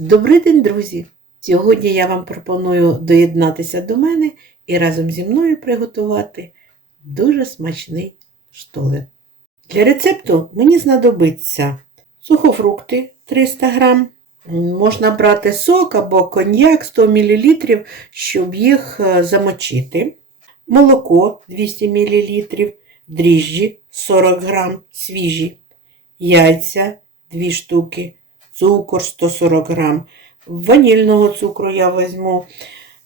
Добрий день, друзі! Сьогодні я вам пропоную доєднатися до мене і разом зі мною приготувати дуже смачний штолен. Для рецепту мені знадобиться сухофрукти 300 г. Можна брати сок або коньяк 100 мл, щоб їх е, замочити. Молоко 200 мл, дріжджі 40 г свіжі, яйця 2 штуки, цукор 140 грам, ванільного цукру я візьму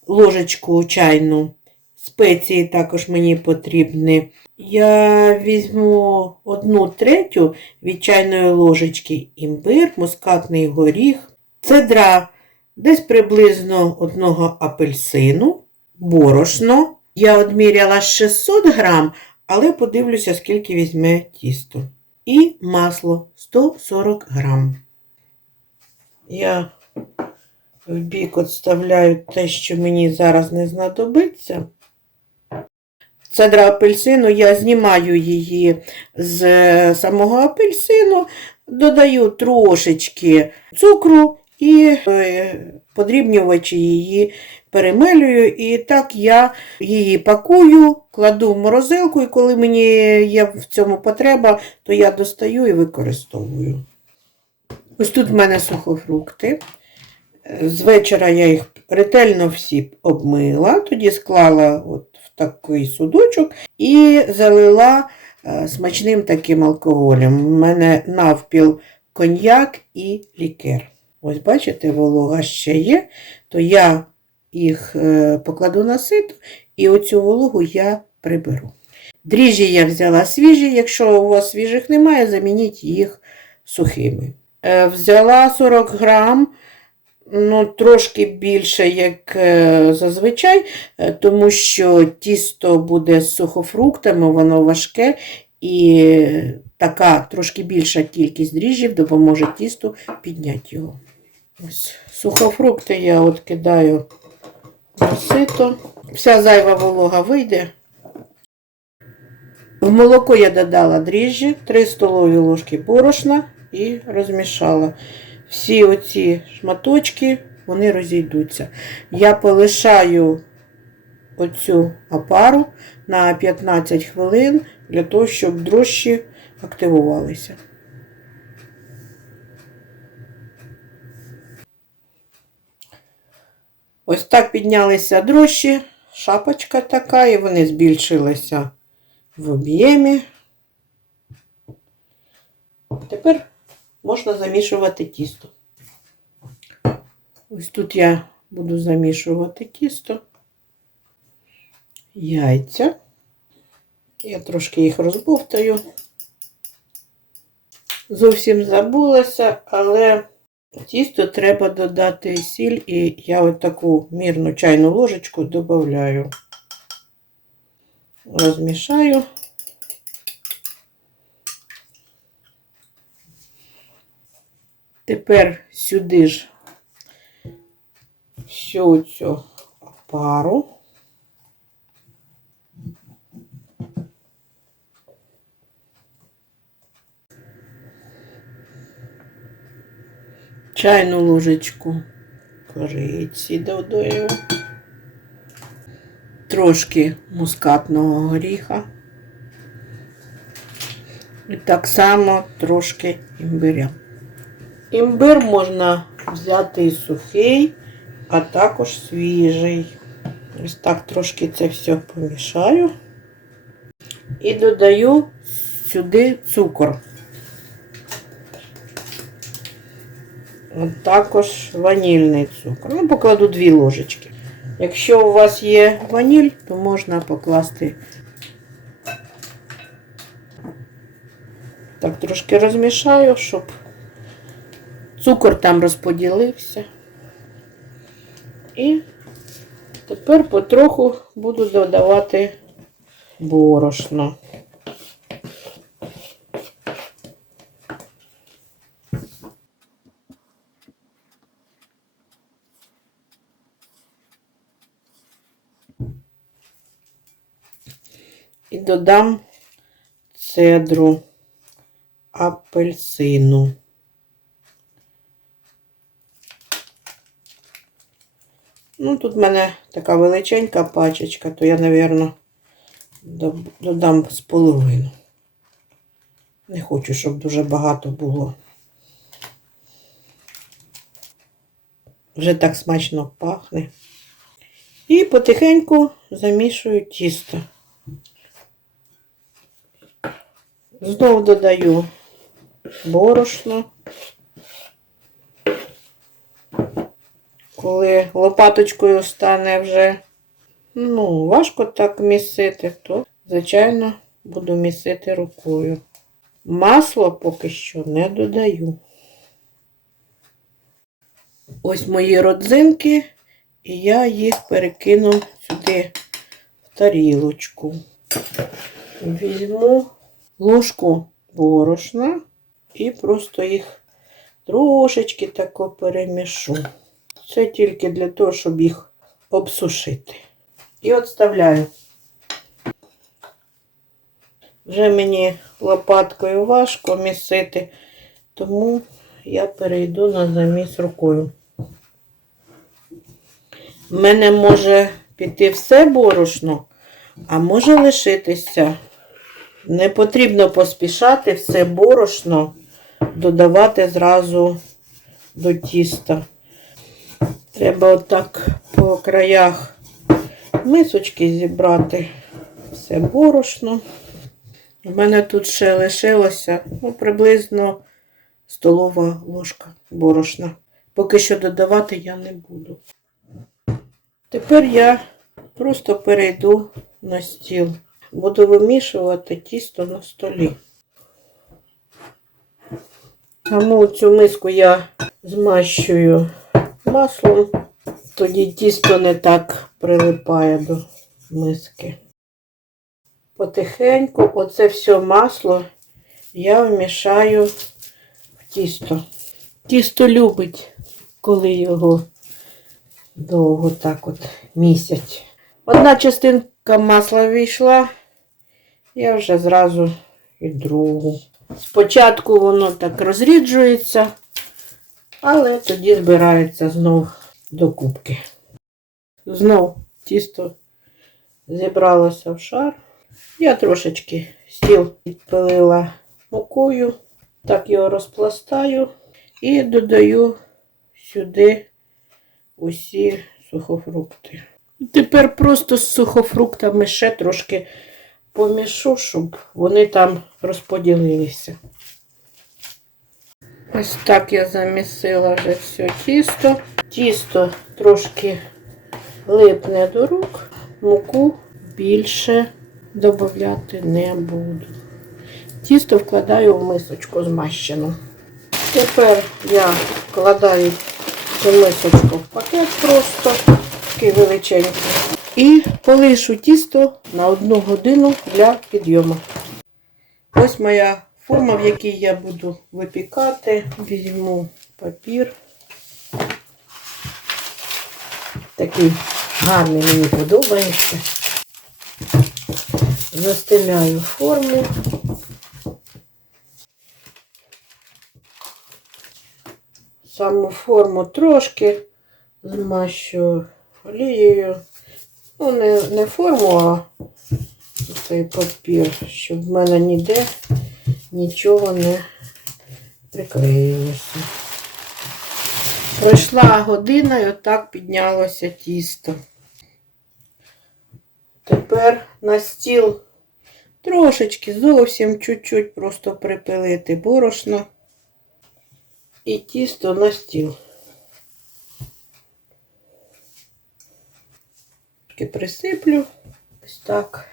ложечку чайну. Спеції також мені потрібні. Я візьму одну третю від чайної ложечки імбир, мускатний горіх, цедра десь приблизно одного апельсину, борошно. Я одміряла 600 грам, але подивлюся, скільки візьме тісто. І масло 140 грам. Я в бік відставляю те, що мені зараз не знадобиться. Цедра апельсину, я знімаю її з самого апельсину, додаю трошечки цукру і е, подрібнювачі її перемелюю. І так я її пакую, кладу в морозилку, і коли мені є в цьому потреба, то я достаю і використовую. Ось тут в мене сухофрукти. З вечора я їх ретельно всі обмила, тоді склала от в такий судочок і залила е, смачним таким алкоголем. У мене навпіл коньяк і лікер. Ось, бачите, волога ще є, то я їх е, покладу на сито і оцю вологу я приберу. Дріжджі я взяла свіжі, якщо у вас свіжих немає, замініть їх сухими. Е, Взяла 40 грам, ну, трошки більше, як е, зазвичай, е, тому що тісто буде з сухофруктами, воно важке, і така трошки більша кількість дріжджів допоможе тісту підняти його. Ось, сухофрукти я от кидаю на сито. Вся зайва волога вийде. В молоко я додала дріжджі, 3 столові ложки борошна і розмішала. Всі оці шматочки, вони розійдуться. Я полишаю оцю опару на 15 хвилин для того, щоб дрожжі активувалися. Ось так піднялися дрожжі, шапочка така, і вони збільшилися в об'ємі. Тепер можна замішувати тісто. Ось тут я буду замішувати тісто, яйця. Я трошки їх розбовтаю. Зовсім забулася, але тісто треба додати сіль, і я ось таку мірну чайну ложечку додаю. Розмішаю. Тепер сюди ж всю цю пару. Чайну ложечку кориці додаю, трошки мускатного горіха. І так само трошки імбиря. Імбир можна взяти і сухий, а також свіжий. Ось так трошки це все помішаю. І додаю сюди цукор. От також ванільний цукор. Ну, покладу дві ложечки. Якщо у вас є ваніль, то можна покласти. Так, трошки розмішаю, щоб Цукор там розподілився. І тепер потроху буду додавати борошно. І додам цедру апельсину. Ну, тут в мене така величенька пачечка, то я, мабуть, додам з половину. Не хочу, щоб дуже багато було. Вже так смачно пахне. І потихеньку замішую тісто. Знов додаю борошно. Коли лопаточкою стане вже ну, важко так місити, то, звичайно, буду місити рукою. Масло поки що не додаю. Ось мої родзинки, і я їх перекину сюди в тарілочку. Візьму ложку борошна і просто їх трошечки тако перемішу. Це тільки для того, щоб їх обсушити. І отставляю. Вже мені лопаткою важко місити, тому я перейду на заміс рукою. У мене може піти все борошно, а може лишитися. Не потрібно поспішати все борошно додавати зразу до тіста. Треба отак по краях мисочки зібрати все борошно. У мене тут ще лишилося ну, приблизно столова ложка борошна. Поки що додавати я не буду. Тепер я просто перейду на стіл. Буду вимішувати тісто на столі. Саму цю миску я змащую маслом, тоді тісто не так прилипає до миски. Потихеньку оце все масло я вмішаю в тісто. Тісто любить, коли його довго так от місять. Одна частинка масла війшла, я вже зразу і другу. Спочатку воно так розріджується, але тоді збирається знов до кубки. Знов тісто зібралося в шар. Я трошечки стіл підпилила мукою, так його розпластаю і додаю сюди усі сухофрукти. Тепер просто з сухофруктами ще трошки помішу, щоб вони там розподілилися. Ось так я замісила вже все тісто. Тісто трошки липне до рук, муку більше додати не буду. Тісто вкладаю в мисочку змащену. Тепер я вкладаю цю мисочку в пакет просто, такий величенький. І полишу тісто на одну годину для підйому. Ось моя форма, в якій я буду випікати. Візьму папір. Такий гарний мені подобається. Застеляю форму. Саму форму трошки змащу олією. Ну, не, не форму, а цей папір, щоб в мене ніде нічого не приклеїлося. Пройшла година і отак піднялося тісто. Тепер на стіл трошечки, зовсім чуть-чуть просто припилити борошна і тісто на стіл. Присиплю. Ось так.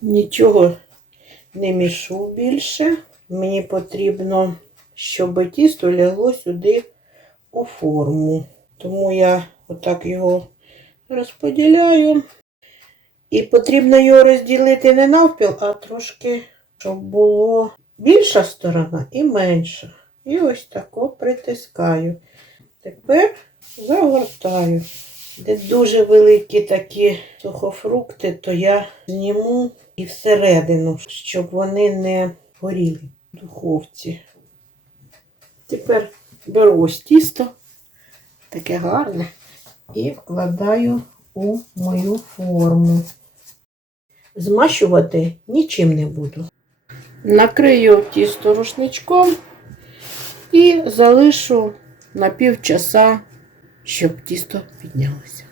Nічого не мішу більше. Мені потрібно, щоб тісто лягло сюди у форму. Тому я отак його розподіляю. І потрібно його розділити не навпіл, а трошки, щоб було більша сторона і менша. І ось тако притискаю. Тепер загортаю. Де дуже великі такі сухофрукти, то я зніму і всередину, щоб вони не горіли духовці. Тепер беру ось тісто, таке гарне. і вкладаю у мою форму. Змащувати нічим не буду. Накрию тісто рушничком і залишу на півчаса, щоб тісто піднялося.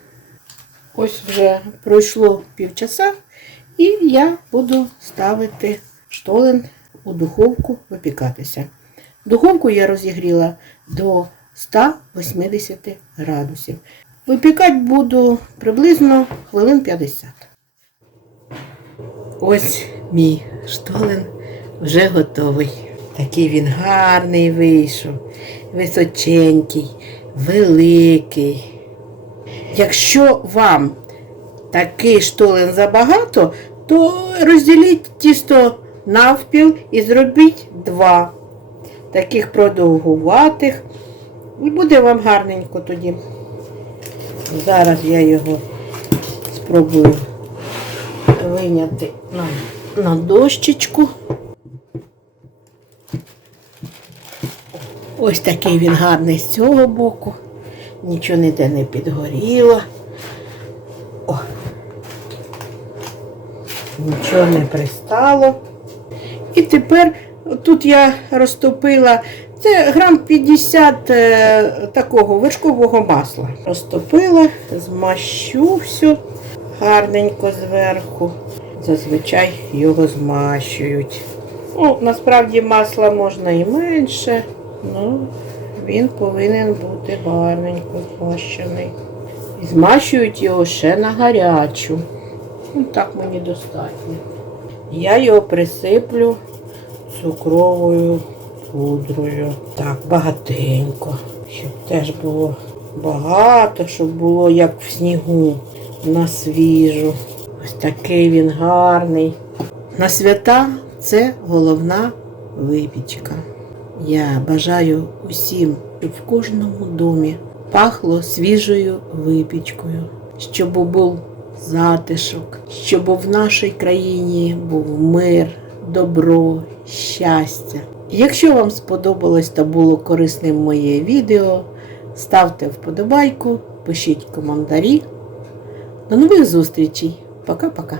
Ось вже пройшло півчаса, і я буду ставити штолен у духовку випікатися. Духовку я розігріла до 180 градусів. Випікати буду приблизно хвилин 50. Ось мій штолен вже готовий. Такий він гарний вийшов, височенький, великий. Якщо вам такий штолен забагато, то розділіть тісто навпіл і зробіть два таких продовгуватих. І буде вам гарненько тоді. Зараз я його спробую виняти на, на дощечку. Ось такий він гарний з цього боку. Нічого ніде не підгоріло. О. Нічого не пристало. І тепер тут я розтопила це грам 50 е, такого вершкового масла. Розтопила, змащу все гарненько зверху. Зазвичай його змащують. Ну, насправді масла можна і менше, ну він повинен бути гарненько змащений. І змащують його ще на гарячу. Ну, так мені достатньо. Я його присиплю цукровою пудрою. Так, багатенько. Щоб теж було багато, щоб було як в снігу на свіжу. Ось такий він гарний. На свята це головна випічка. Я бажаю усім, щоб в кожному домі пахло свіжою випічкою, щоб був затишок, щоб в нашій країні був мир, добро, щастя. Якщо вам сподобалось та було корисним моє відео, ставте вподобайку, пишіть коментарі. До нових зустрічей. Пока-пока.